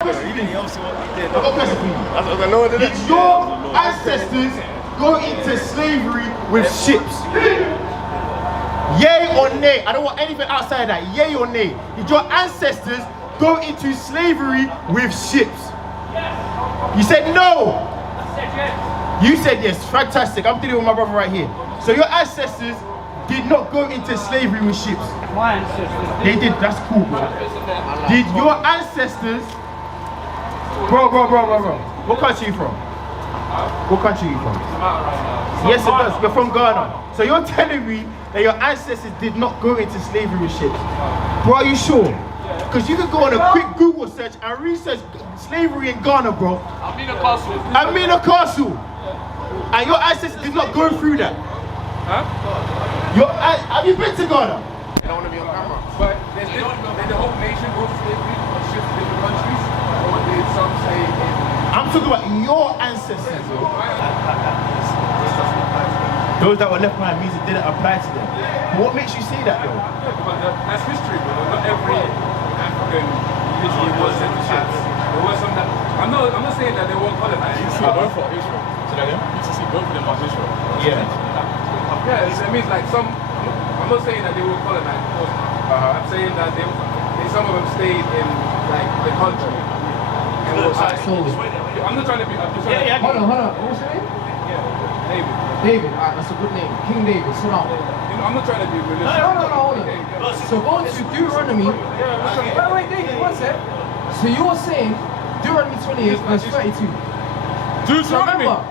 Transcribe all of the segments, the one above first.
He also did. I've got a question for you. Did your ancestors go into slavery with ships? Yay or nay? I don't want anything outside that. Yay or nay? Did your ancestors go into slavery with ships? You said no. I said yes. You said yes. Fantastic. I'm dealing with my brother right here. So your ancestors did not go into slavery with ships. My ancestors. They did. That's cool, bro. Did your ancestors? Bro. What country are you from? What country are you from? Yes, it does. You're from Ghana. So you're telling me that your ancestors did not go into slavery with ships? Bro, are you sure? Because you could go on a quick Google search and research slavery in Ghana, bro. I'm in a castle. And your ancestors did not go through that. Huh? Have you been to Ghana? I don't want to be on camera. But did the whole nation go to slavery or shift to different countries? Or did some say I'm talking about your ancestors, bro. Those that were left behind means it didn't apply to them. But what makes you say that, though? Yeah, but that's history, bro. Not every African literally was sent to ships. There were some that I'm not saying that they weren't colonized. You see both of Israel. So that you see both of them as Israel. Yeah. Yeah, it means like some. I'm not saying that they were colonized. Of course. I'm saying that some of them stayed in like the country. And was like, I'm not trying to be. I'm just trying to. Hold on. What's your name? Yeah, David. David. Alright, that's a good name. King David. Sit down. I'm not trying to be religious. No, hold on. So go to Deuteronomy. Wait, David, one sec. So you're saying Deuteronomy 28 verse 32. So remember,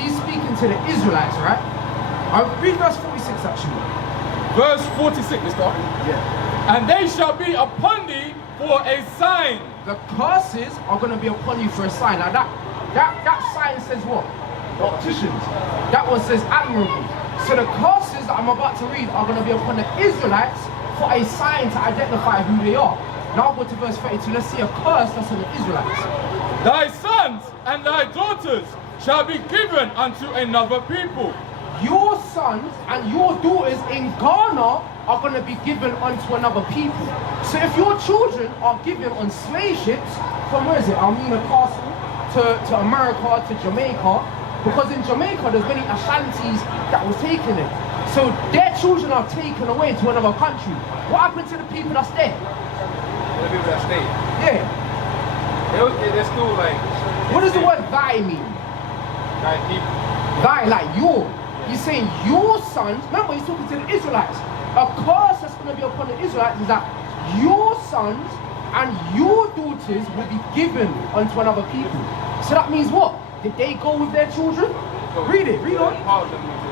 he's speaking to the Israelites, right? I'll read verse 46 actually. Verse 46, Mr. Yeah. And they shall be upon thee for a sign. The curses are going to be upon you for a sign. Now that sign says what? Opticians. That one says admirable. So the curses that I'm about to read are going to be upon the Israelites for a sign to identify who they are. Now go to verse 32. Let's see a curse that's on the Israelites. Thy sons and thy daughters shall be given unto another people. Your sons and your daughters in Ghana are going to be given unto another people. So if your children are given on slave ships from where is it? Almina Castle to America, to Jamaica, because in Jamaica there's many Ashantis that was taken in. So their children are taken away to another country. What happened to the people that's there? The people that stayed. Yeah. They're still like. What does the word thy mean? Like people. Thy, like your. He's saying your sons, remember he's talking to the Israelites. A curse that's going to be upon the Israelites is that your sons and your daughters will be given unto another people. So that means what? Did they go with their children? Read on.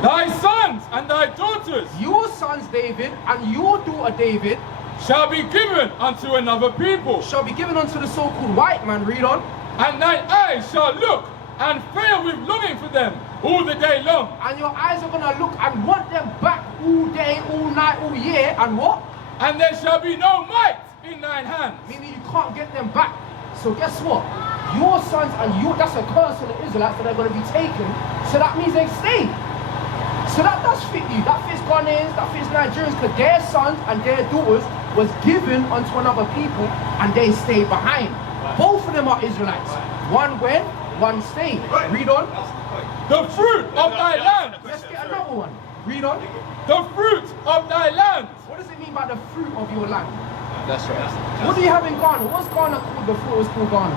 Thy sons and thy daughters Your sons, David, and your daughter, David, shall be given unto another people. shall be given unto the so-called white man. Read on. And thine eyes shall look and fail with longing for them all the day long. And your eyes are going to look and want them back all day, all night, all year. And what? And there shall be no might in thine hands. Meaning you can't get them back. So guess what? Your sons and that's a curse on the Israelites that they're going to be taken. So that means they stay. So that does fit you. That fits Ghanaians, that fits Nigerians, because their sons and their daughters was given unto another people and they stayed behind. Both of them are Israelites. One went, one stayed. Read on. The fruit of thy land. Let's get another one. Read on. The fruit of thy land. What does it mean by the fruit of your land? That's right. What do you have in Ghana? What's Ghana called before it was called Ghana?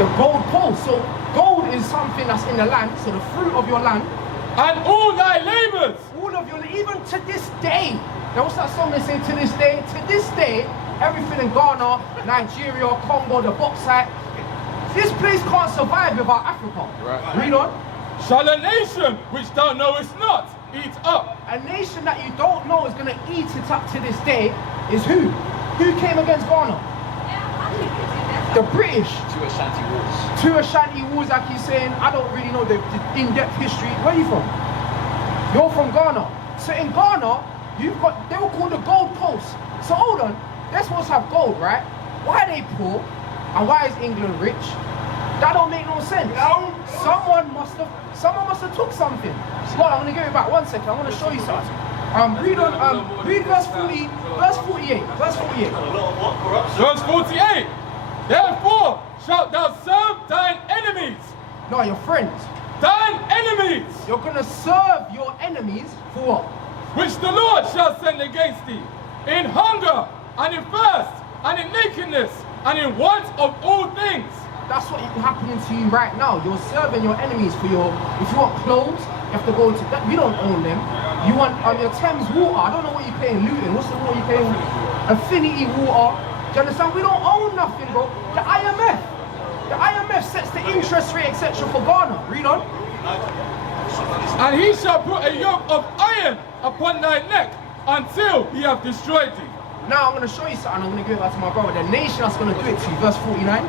The gold post. So gold is something that's in the land, so the fruit of your land. And all thy labors. All of your, even to this day. Now what's that song they say, to this day? To this day, everything in Ghana, Nigeria, Congo, the bauxite, this place can't survive without Africa. Right. Read on. Shall a nation which thou knowest not eat up. A nation that you don't know is going to eat it up to this day is who? Who came against Ghana? The British. Two Ashanti wars. Two Ashanti wars, like he's saying. I don't really know the in-depth history. Where are you from? You're from Ghana. So in Ghana, they were called the Gold Coast. So hold on, they're supposed to have gold, right? Why are they poor? And why is England rich? That don't make no sense. No. Someone must have took something. Well, I'm gonna give it back 1 second. I want to show you something. Read verse 48. Verse 48. Verse 48. Therefore shalt thou serve thine enemies. No, your friends. Thine enemies, You're gonna serve your enemies for what? which the Lord shall send against thee, in hunger, and in thirst, and in nakedness, and in want of all things. That's what is happening to you right now. You're serving your enemies for your. If you want clothes, you have to go to. We don't own them. You want your Thames water. I don't know what you're paying Luton. What's the water you're paying? Affinity water. Do you understand? We don't own nothing, bro. The IMF. The IMF sets the interest rate, etc. for Ghana. Read on. And he shall put a yoke of iron upon thy neck until he have destroyed thee. Now I'm going to show you something. I'm going to give it back to my brother. The nation that's going to do it to you. Verse 49.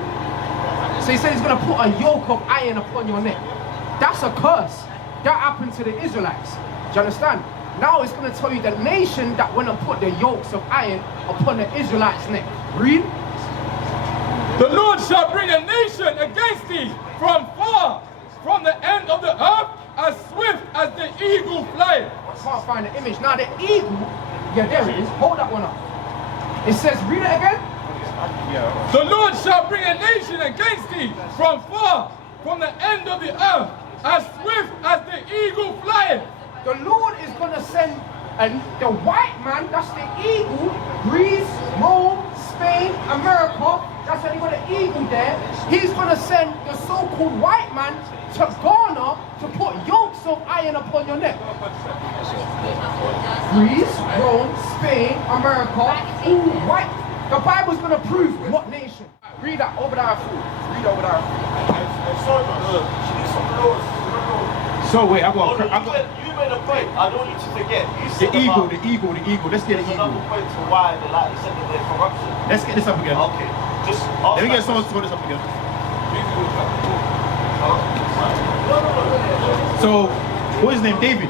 So he said he's going to put a yoke of iron upon your neck. That's a curse. That happened to the Israelites. Do you understand? Now it's going to tell you the nation that went and put the yokes of iron upon the Israelites' neck. Read. The Lord shall bring a nation against thee from far, from the end of the earth, as swift as the eagle flieth. I can't find the image. Now the eagle, yeah, there it is. Hold that one up. It says, read it again. The Lord shall bring a nation against thee from far, from the end of the earth, as swift as the eagle flieth. The Lord is going to send the white man, that's the eagle, Greece, Rome, Spain, America, that's when he got an eagle there. He's going to send the so-called white man to Ghana to put yokes of iron upon your neck. Greece, Rome, Spain, America, all white. The Bible's going to prove what nation. Read that over there, fool. Read over there. So wait, I got. You made a point. I don't want you to forget. You The said eagle, about- the eagle, the eagle. Let's get the There's eagle. another point to why they like. You said that they're corruption. Let's get this up again. Okay. Just Let me get someone to hold this up again. So, what's his name? David.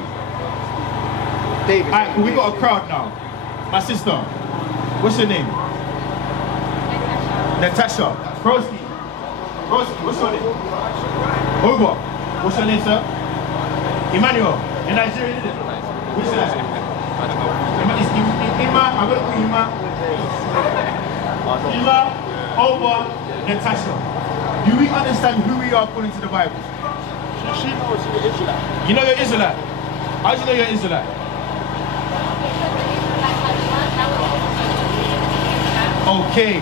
David. Alright, we got a crowd now. My sister. What's your name? Natasha. Broski. Broski, what's your name? Oba. What's your name, sir? Emmanuel. You're Nigerian, isn't it? What's your name? Ima. I'm going to put Ima. Ima, Oba, Natasha. Do we understand who we are according to the Bible? She knows you're Israelite. You know you're Israelite. How do you know you're Israelite? Okay.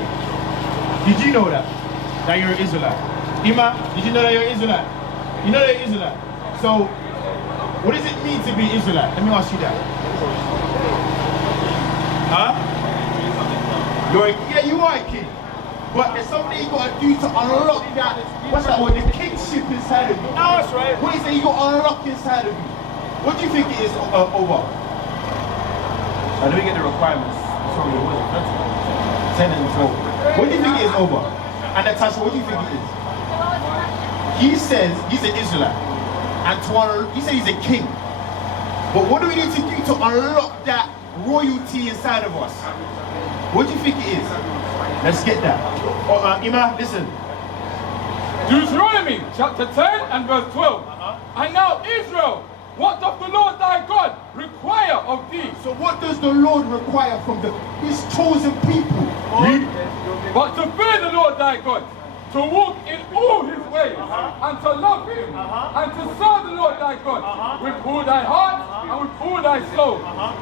Did you know that? That you're an Israelite? Ima, did you know that you're an Israelite? You know that you're Israelite. So, what does it mean to be Israelite? Let me ask you that. Huh? Yeah, you are a king. But there's something you gotta do to unlock that. What's that word? The kingship inside of you. No, that's right. What is it you gotta unlock inside of you? What do you think it is over? Let me get the requirements. Sorry, what is it? 10 and 12. What do you think it is over? And Natasha, what do you think it is? He says he's an Israelite. And he said he's a king. But what do we need to do to unlock that royalty inside of us? What do you think it is? Let's get that. Ima, listen. Deuteronomy chapter 10 and verse 12. And now Israel, what doth the Lord thy God require of thee? So what does the Lord require from his chosen people? Read. But to fear the Lord thy God, to walk in all his ways, and to love him, and to serve the Lord thy God with all thy heart and with all thy soul,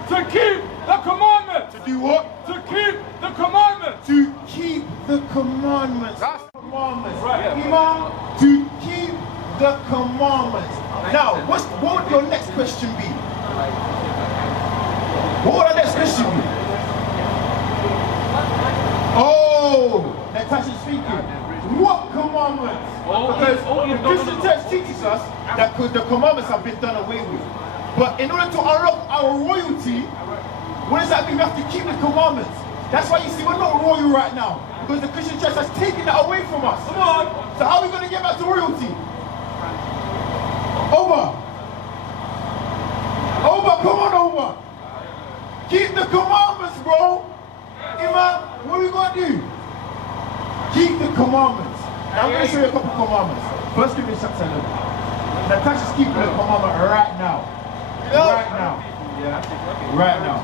to keep the commandments. To do what? To keep the commandments. To keep the commandments. That's Commandments. Right. Ima, to keep the commandments. Now, what would your next question be? What would our next question be? Oh, Natasha's speaking. What commandments? Because the Christian text teaches us that the commandments have been done away with. But in order to unlock our royalty, what does that mean? We have to keep the commandments. That's why you see we're not royal right now. Because the Christian church has taken that away from us. Come on. So how are we going to get back to royalty? Over. Come on over. Keep the commandments, bro. Ima, what are we going to do? Keep the commandments. Now I'm going to show you a couple of commandments. First Corinthians chapter 11. Natasha's keeping the commandment right now. Right now. Right now.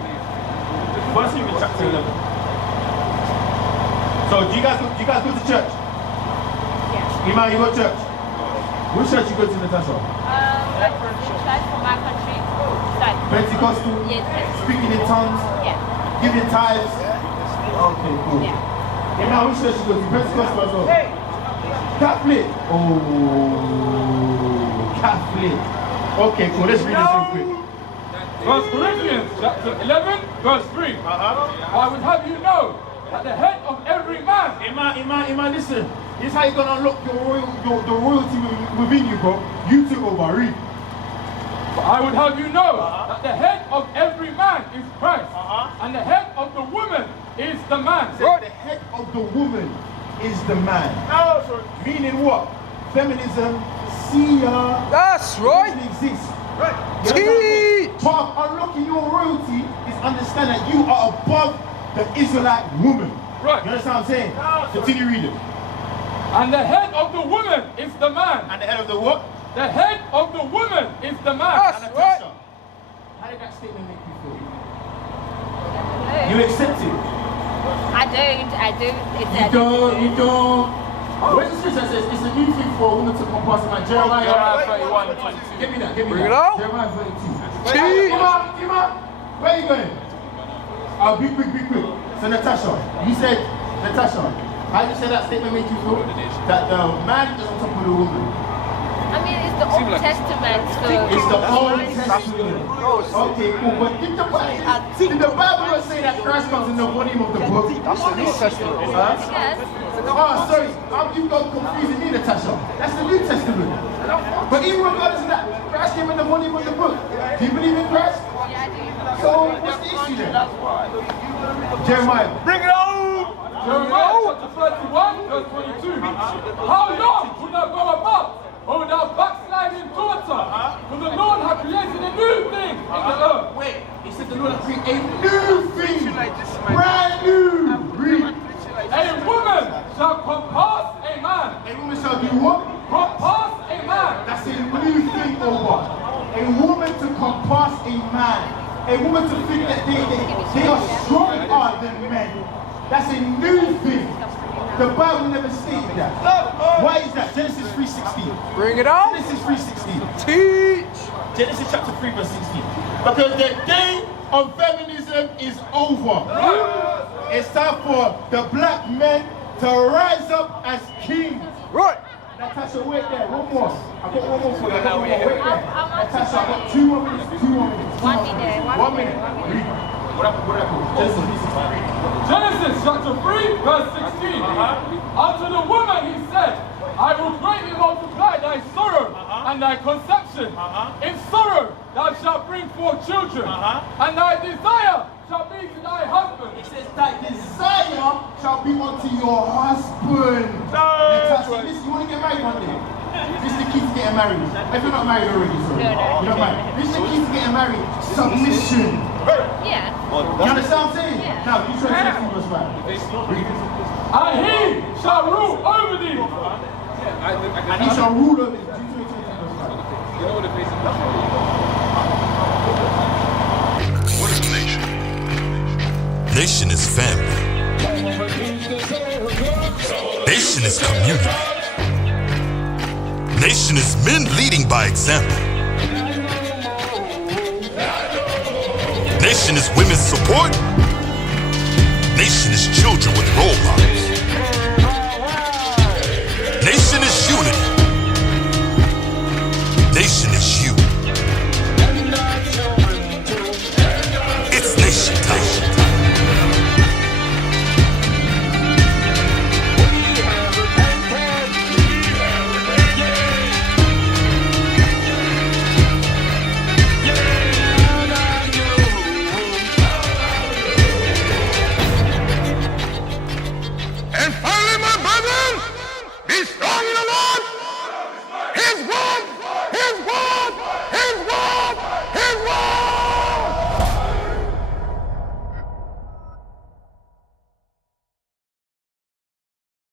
First Corinthians chapter 11. So do you guys go to church? Yeah. Iman, you go to church? Which church you go to, Natasha? Church from my country. Like, Pentecostal? yes, Speaking in tongues? yeah. Giving tithes? Okay, cool. Yeah. Iman, which church you go to? Pentecostal as well? Catholic? Oh, Catholic. Okay, cool. Let's read this real quick. 1 Corinthians chapter 11, verse 3. I would have you know that the head of every man. Iman, listen. This is how you're gonna unlock the royalty within you, bro. You took over, read. I would have you know that the head of every man is Christ, and the head of the woman is the man. So the head of the woman is the man. Meaning what? Feminism, That's right. doesn't exist. Right. Teach. Part of unlocking your royalty is understand that you are above the Israelite woman. Right. You understand what I'm saying? Continue reading. And the head of the woman is the man. And the head of the what? The head of the woman is the man. That's right. How did that statement make you feel? No. You accept it? I don't. You don't. Where's the scripture that says it's a new thing for a woman to compass in Jeremiah 31 and 22? Give me that. Bring it out. Jeremiah 32. Teach. Ima, where are you going? Be quick. So Natasha, you said, how did you say that statement make you feel? That the man is on top of the woman. I mean, it's the Old Testament, so... It's the Old Testament. Okay, cool. But did the Bible not say that Christ comes in the volume of the book? That's the New Testament. Yes. Oh, sorry. You got confusing me, Natasha. That's the New Testament. But even regardless of that, Christ came in the volume of the book. Do you believe in Christ? Yeah, I do. So what's the issue then? Jeremiah. Bring it on! Jeremiah chapter 31, verse 22. How long would I go about? Oh, thou backsliding daughter, for the Lord hath created a new thing in the earth. Wait, he said the Lord hath created a new thing. Brand new. Read. A woman shall compass a man. A woman shall do what? Compass a man. That's a new thing or what? A woman to compass a man. A woman to think that they are stronger than men. That's a new thing. The Bible never stated that. Why is that? Genesis 3:16. Bring it out. Genesis 3:16. Teach. Genesis chapter 3 verse 16. Because the day of feminism is over. It's time for the black men to rise up as kings. Right. Natasha, wait there. One more. I've got one more for you. Wait there. Natasha, I've got 2 more minutes. 2 more minutes. 1 minute. 1 minute. Read. What happened? Genesis chapter 3, verse 16. Unto the woman he said, I will greatly multiply thy sorrow and thy conception. In sorrow thou shalt bring forth children, and thy desire shall be to thy husband. It says thy desire shall be unto your husband. Natasha, listen, you want to get married one day? This is the key to getting married. If you're not married already, sorry. You're not married. This is the key to getting married. Submission. Yeah. You understand what I'm saying? Yeah. Now, you try to verse 5. And he shall rule over thee. And he shall rule over thee. What is a nation? Nation is family. Nation is community. Nation is men leading by example. Nation is women's support. Nation is children with role models.